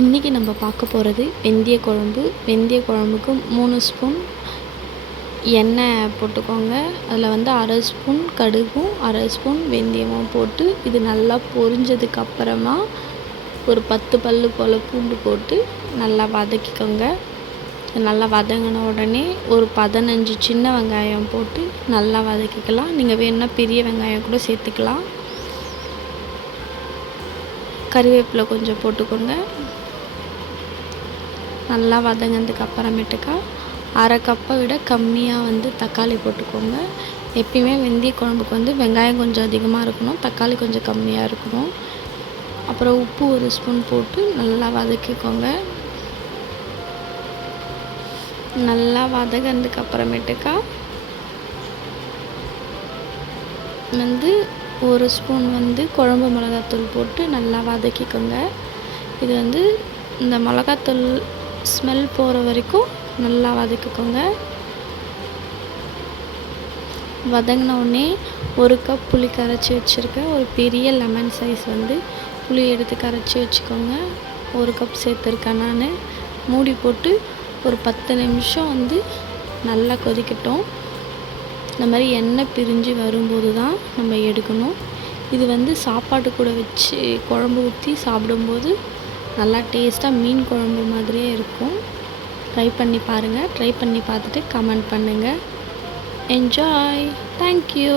இன்றைக்கி நம்ம பார்க்க போகிறது வெந்தய குழம்பு. வெந்தய குழம்புக்கு 3 ஸ்பூன் எண்ணெய் போட்டுக்கோங்க. அதில் வந்து 1/2 ஸ்பூன் கடுகும் 1/2 ஸ்பூன் வெந்தயமும் போட்டு இது நல்லா பொரிஞ்சதுக்கப்புறமா ஒரு 10 பல் போல் பூண்டு போட்டு நல்லா வதக்கிக்கோங்க. நல்லா வதங்கின உடனே ஒரு 15 சின்ன வெங்காயம் போட்டு நல்லா வதக்கிக்கலாம். நீங்கள் வேணும்னா பெரிய வெங்காயம் கூட சேர்த்துக்கலாம். கறிவேப்பிலை கொஞ்சம் போட்டுக்கோங்க. நல்லா வதங்கினதுக்கு அப்புறமேட்டுக்கா 1/2 கப்பை விட கம்மியாக வந்து தக்காளி போட்டுக்கோங்க. எப்பயுமே வெந்தய குழம்புக்கு வந்து வெங்காயம் கொஞ்சம் அதிகமாக இருக்கணும், தக்காளி கொஞ்சம் கம்மியாக இருக்கணும். அப்புறம் உப்பு 1 ஸ்பூன் போட்டு நல்லா வதக்கிக்கோங்க. நல்லா வதங்கினதுக்கு அப்புறமேட்டுக்கா வந்து 1 ஸ்பூன் வந்து குழம்பு மிளகாத்தூள் போட்டு நல்லா வதக்கிக்கோங்க. இது வந்து இந்த மிளகாத்தூள் ஸ்மெல் போகிற வரைக்கும் நல்லா வதக்கிக்கோங்க. வதங்கின உடனே 1 கப் புளி கரைச்சி வச்சுருக்கேன். ஒரு பெரிய லெமன் சைஸ் வந்து புளி எடுத்து கரைச்சி வச்சுக்கோங்க. 1 கப் சேர்த்துருக்கேன் நான். மூடி போட்டு ஒரு 10 நிமிஷம் வந்து நல்லா கொதிக்கட்டும். இந்த மாதிரி எண்ணெய் பிரிஞ்சு வரும்போது தான் நம்ம எடுக்கணும். இது வந்து சாப்பாட்டு கூட வச்சு குழம்பு ஊற்றி சாப்பிடும்போது நல்லா டேஸ்ட்டாக மீன் குழம்பு மாதிரியே இருக்கும். ட்ரை பண்ணி பாருங்கள். ட்ரை பண்ணி பார்த்துட்டு கமெண்ட் பண்ணுங்கள். என்ஜாய். தேங்க்யூ.